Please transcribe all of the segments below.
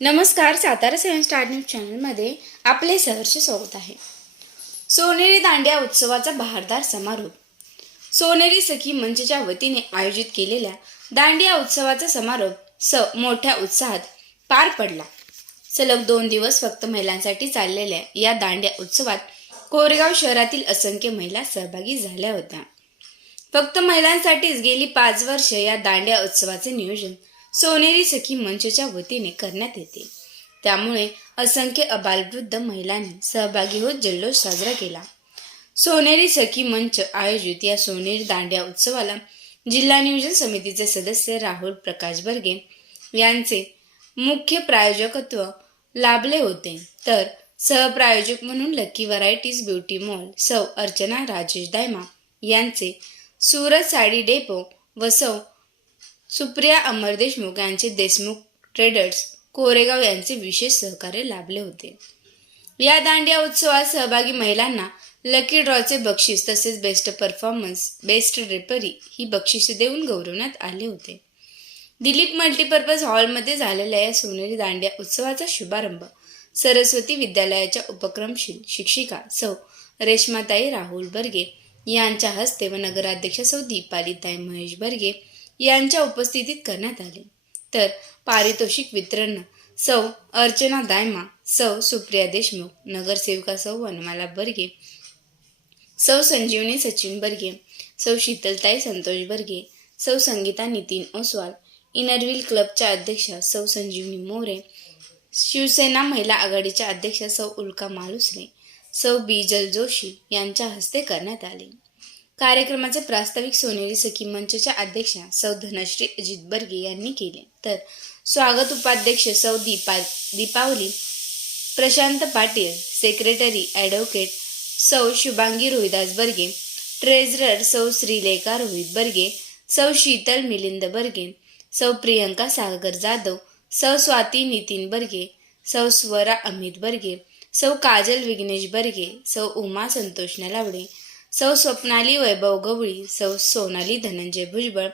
नमस्कार सातारा सेवन star news चॅनलमध्ये आपले सहर्ष स्वागत आहे. सोनेरी दांडिया उत्सवाचा बहारदार समारोप. सोनेरी सखी मंचच्या वतीने आयोजित केलेल्या दांडिया उत्सवाचा समारोप स मोठ्या उत्साहात पार पडला. सलग दोन दिवस फक्त महिलांसाठी चाललेल्या या दांडिया उत्सवात कोरेगाव शहरातील असंख्य महिला सहभागी झाल्या होत्या. फक्त महिलांसाठीच गेली पाच वर्ष या दांड्या उत्सवाचे नियोजन सोनेरी सखी मंचच्या वतीने करण्यात येते. त्यामुळे असंख्य अबालवृद्ध महिलांनी सहभागी होत जल्लोष साजरा केला. सोनेरी सखी मंच आयोजित या सोनेरी दांड्या उत्सवाला जिल्हा नियोजन समितीचे सदस्य राहुल प्रकाश बर्गे यांचे मुख्य प्रायोजकत्व लाभले होते. तर सहप्रायोजक म्हणून लकी व्हरायटीज ब्युटी मॉल सौ अर्चना राजेश दायमा यांचे सूरज साडी डेपो व सौ सुप्रिया अमर देशमुख यांचे देशमुख ट्रेडर्स कोरेगाव यांचे विशेष सहकार्य लाभले होते. या दांडिया उत्सवात सहभागी महिलांना लकी ड्रॉचे बक्षीस तसेच बेस्ट परफॉर्मन्स बेस्ट रेपरी ही बक्षिसे देऊन गौरवण्यात आले होते. दिलीप मल्टीपर्पज हॉलमध्ये झालेल्या या सोनेरी दांडिया उत्सवाचा शुभारंभ सरस्वती विद्यालयाच्या उपक्रमशील शिक्षिका सौ रेश्माताई राहुल बर्गे यांच्या हस्ते व नगराध्यक्ष सौ दीपालीताई महेश बर्गे यांच्या उपस्थितीत करण्यात आले. तर पारितोषिक वितरण सौ अर्चना दायमा सौ सुप्रिया देशमुख नगरसेविका सौ वनमाला बर्गे सौ संजीवनी सचिन बर्गे सौ शीतलताई संतोष बर्गे सौ संगीता नितीन ओसवाल इनरविल क्लबच्या अध्यक्षा सौ संजीवनी मोरे शिवसेना महिला आघाडीच्या अध्यक्षा सौ उल्का मालुसरे सौ बीजल जोशी यांच्या हस्ते करण्यात आले. कार्यक्रमाचे प्रास्ताविक सोनेरी सखी मंचच्या अध्यक्षा सौ धनश्री अजित बर्गे यांनी केले. तर स्वागत उपाध्यक्ष सौ दीपा दीपावली प्रशांत पाटील सेक्रेटरी ॲडव्होकेट सौ शुभांगी रोहिदास बर्गे ट्रेझरर सौ श्रीलेखा रोहित बर्गे सौ शीतल मिलिंद बर्गे सौ प्रियंका सागर जाधव सौ स्वाती नितीन बर्गे सौ स्वरा अमित बर्गे सौ काजल विघ्नेश बर्गे सौ उमा संतोष नलावडे सौ स्वप्नाली वैभव गवळी सौ सोनाली धनंजय भुजबळ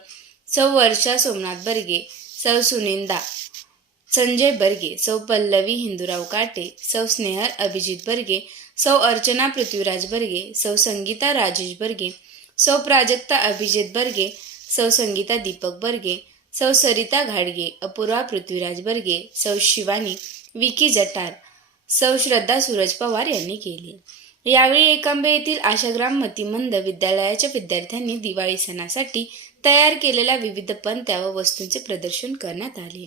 सौ वर्षा सोमनाथ बर्गे सौ सुनिंदा संजय बर्गे सौ पल्लवी हिंदूराव काटे सौ स्नेहर अभिजित बर्गे सौ अर्चना पृथ्वीराज बर्गे सौ संगीता राजेश बर्गे सौ प्राजक्ता अभिजित बर्गे सौ संगीता दीपक बर्गे सौ सरिता घाडगे अपूर्वा पृथ्वीराज बर्गे सौ शिवानी विकी जटार सौ श्रद्धा सूरज पवार यांनी केली. यावेळी एकांबे येथील आशाग्राम मतिमंद विद्यालयाच्या विद्यार्थ्यांनी दिवाळी सणासाठी तयार केलेल्या विविध पंत्या व वस्तूंचे प्रदर्शन करण्यात आले.